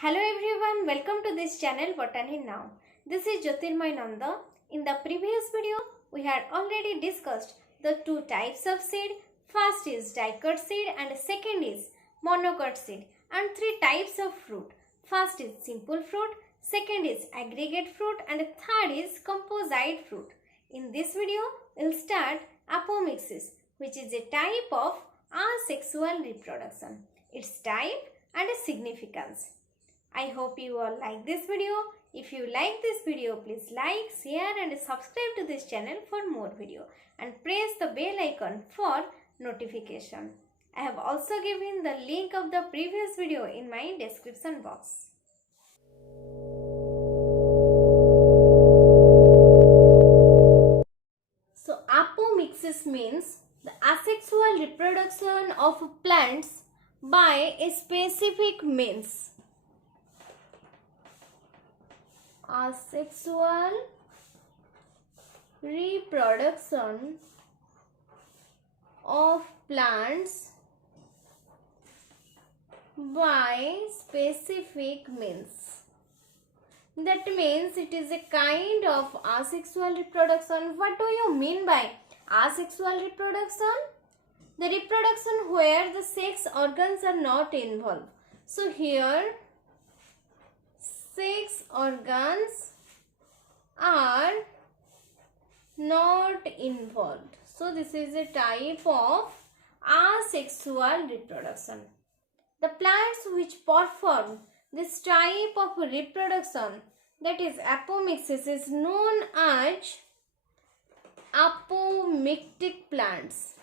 Hello everyone, welcome to this channel Botany Now. This is Jyotirmay Nanda. In the previous video, we had already discussed the two types of seed. First is dicot seed and second is monocot seed, and three types of fruit. First is simple fruit, second is aggregate fruit, and third is composite fruit. In this video, we'll start Apomixes, which is a type of asexual reproduction. Its type and significance. I hope you all like this video. If you like this video, please like, share and subscribe to this channel for more video and press the bell icon for notification. I have also given the link of the previous video in my description box. So apomixes means the asexual reproduction of plants by a specific means. Asexual reproduction of plants by specific means. That means it is a kind of asexual reproduction. What do you mean by asexual reproduction? The reproduction where the sex organs are not involved. So here sex organs are not involved. So this is a type of asexual reproduction. The plants which perform this type of reproduction, that is apomixes, is known as apomictic plants.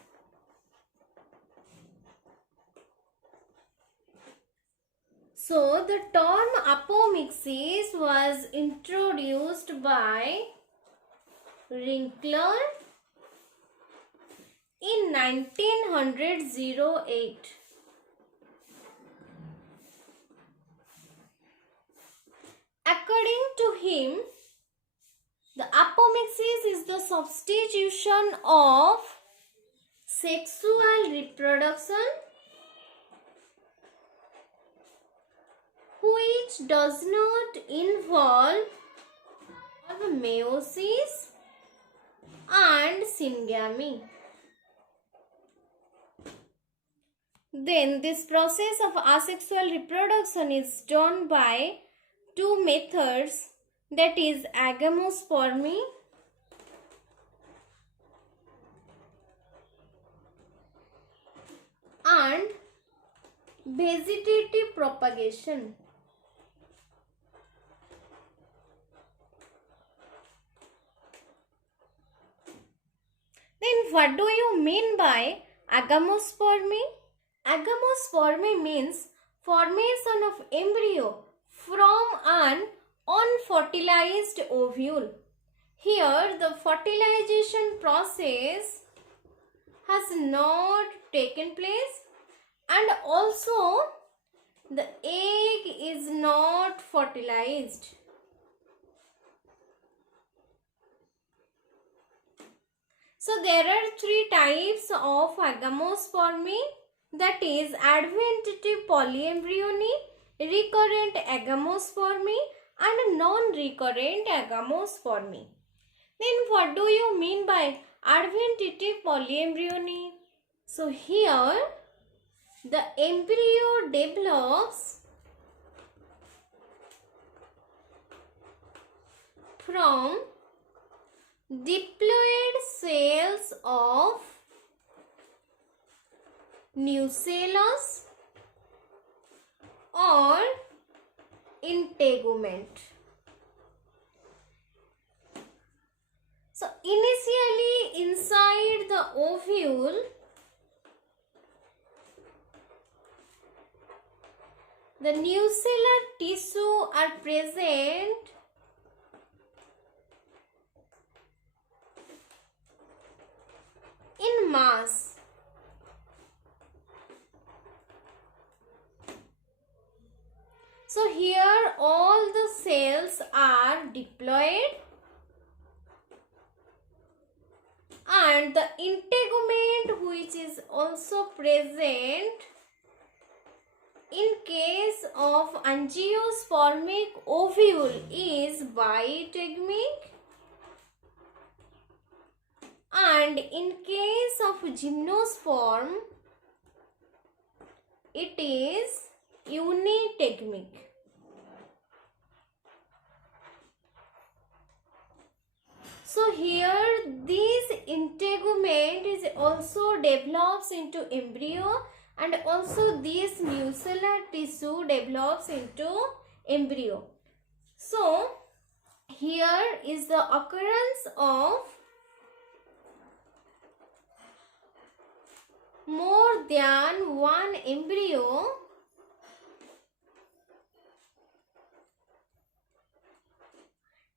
So the term apomixes was introduced by Winkler in 1908. According to him, the apomixes is the substitution of sexual reproduction which does not involve meiosis and syngamy. Then this process of asexual reproduction is done by two methods, that is agamospermy and vegetative propagation. Then what do you mean by agamospermy? Agamospermy means formation of embryo from an unfertilized ovule. Here the fertilization process has not taken place and also the egg is not fertilized. So there are three types of agamospermy, that is adventative polyembryony, recurrent agamospermy and non-recurrent agamospermy. Then what do you mean by adventative polyembryony? So here the embryo develops from diploid cells of nucellus or integument. So initially inside the ovule, the nucellar tissue are present in mass. So here all the cells are diploid and the integument which is also present In case of angiospermic ovule is bitegmic, and in case of gymnosperm it is unitegmic. So here this integument is also develops into embryo, and also this nucellar tissue develops into embryo. So here is the occurrence of more than one embryo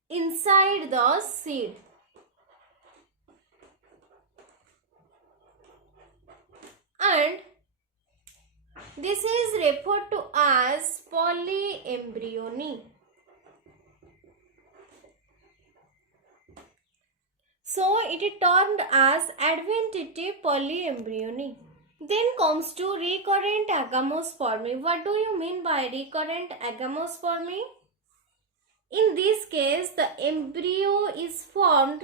inside the seed. And this is referred to as polyembryony. So it is termed as adventative polyembryony. Then comes to recurrent agamospermy. What do you mean by recurrent agamospermy? In this case, the embryo is formed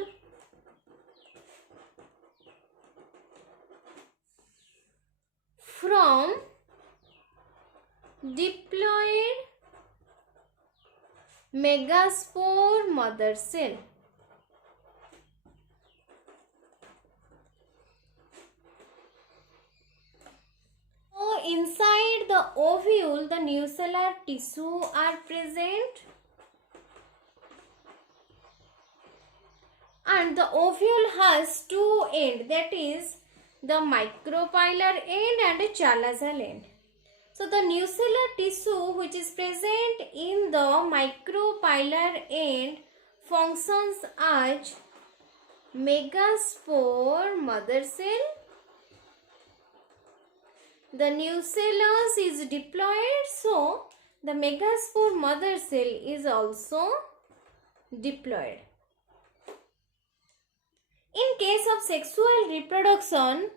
from diploid megaspore mother cell. So inside the ovule, the nucellar tissue are present, and the ovule has two ends, that is the micropylar end and a chalazal end. So the nucellar tissue which is present in the micropylar end functions as megaspore mother cell. The nucellus is diploid, so the megaspore mother cell is also diploid. In case of sexual reproduction,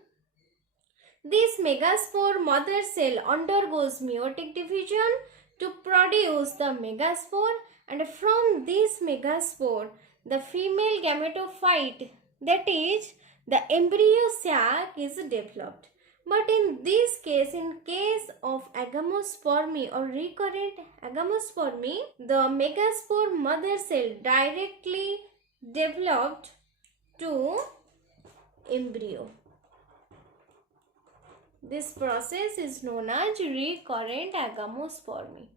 this megaspore mother cell undergoes meiotic division to produce the megaspore, and from this megaspore, the female gametophyte, that is the embryo sac, is developed. But in this case, in case of agamospermy or recurrent agamospermy, the megaspore mother cell directly developed to embryo. This process is known as recurrent agamospermy.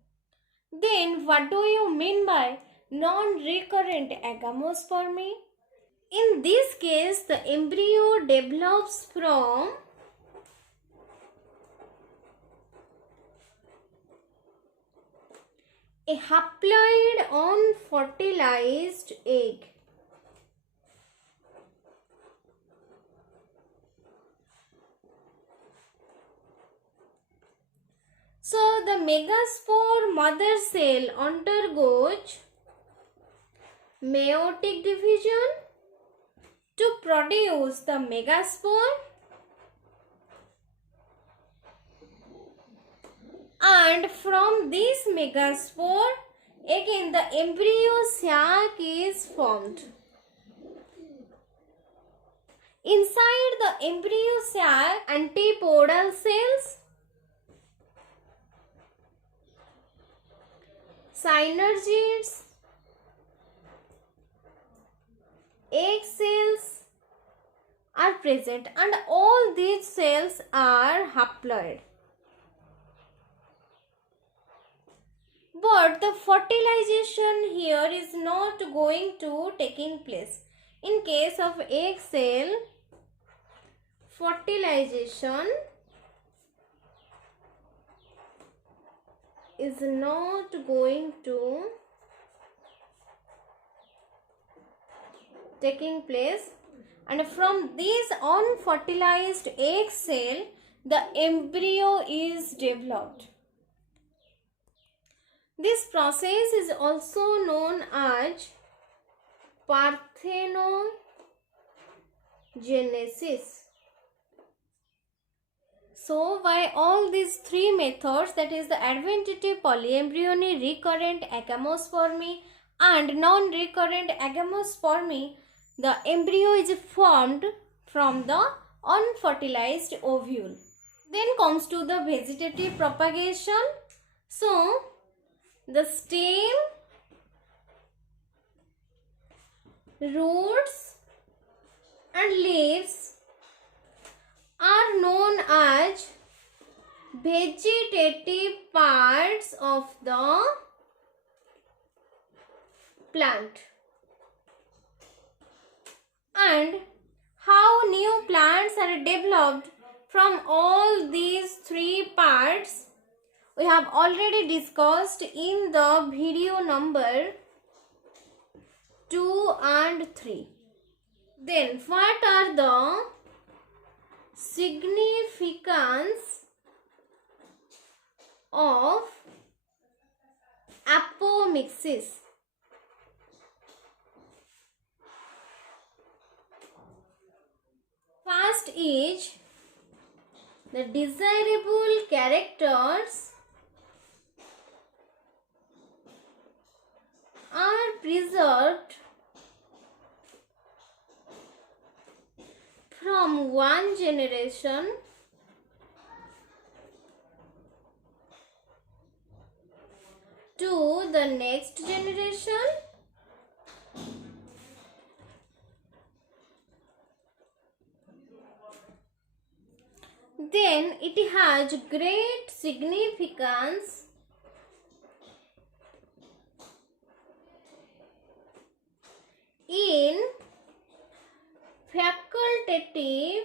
Then what do you mean by non-recurrent agamospermy? In this case, the embryo develops from a haploid unfertilized egg. So the megaspore mother cell undergoes meiotic division to produce the megaspore, and from this megaspore again the embryo sac is formed. Inside the embryo sac, antipodal cells, synergids, egg cells are present, and all these cells are haploid. But the fertilization here is not going to taking place. In case of egg cell, fertilization is not going to taking place, and from this unfertilized egg cell the embryo is developed. This process is also known as parthenogenesis. So by all these three methods, that is the adventative polyembryony, recurrent agamospermy and non-recurrent agamospermy, the embryo is formed from the unfertilized ovule. Then comes to the vegetative propagation. So the stem, roots and leaves are known as vegetative parts of the plant. And how new plants are developed from all these three parts we have already discussed in the video number 2 and 3. Then what are the significance of apomixes? First is the desirable characters are preserved from one generation to the next generation. Then it has great significance in facultative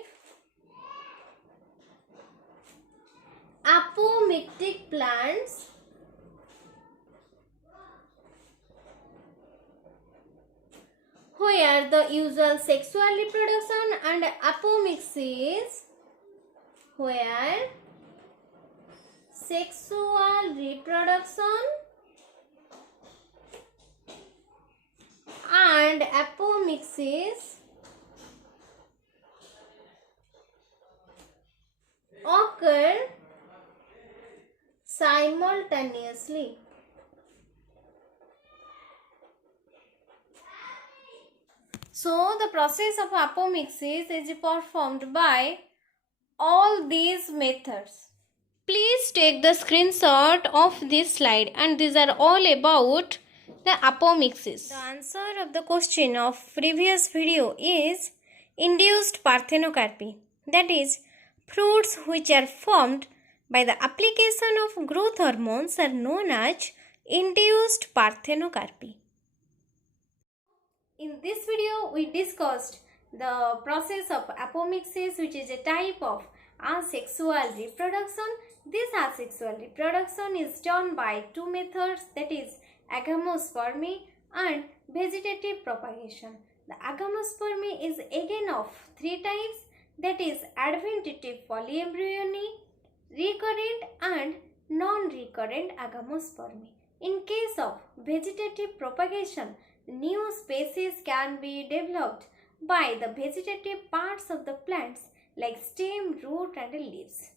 apomictic plants where the usual sexual reproduction and apomixes where sexual reproduction and apomixes occur simultaneously. So the process of apomixes is performed by all these methods. Please take the screenshot of this slide, and these are all about the apomixes. The answer of the question of previous video is induced parthenocarpy. That is, fruits which are formed by the application of growth hormones are known as induced parthenocarpy. In this video, we discussed the process of apomixes, which is a type of asexual reproduction. This asexual reproduction is done by two methods, that is agamospermy and vegetative propagation. The agamospermy is again of three types, that is adventative polyembryony, recurrent and non-recurrent agamospermy. In case of vegetative propagation, new species can be developed by the vegetative parts of the plants like stem, root and leaves.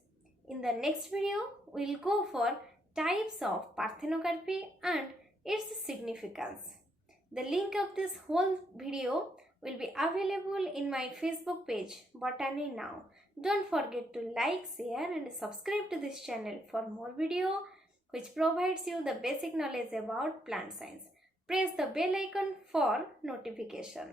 In the next video, we will go for types of parthenocarpy and its significance. The link of this whole video will be available in my Facebook page, Botany Now. Don't forget to like, share and subscribe to this channel for more video which provides you the basic knowledge about plant science. Press the bell icon for notification.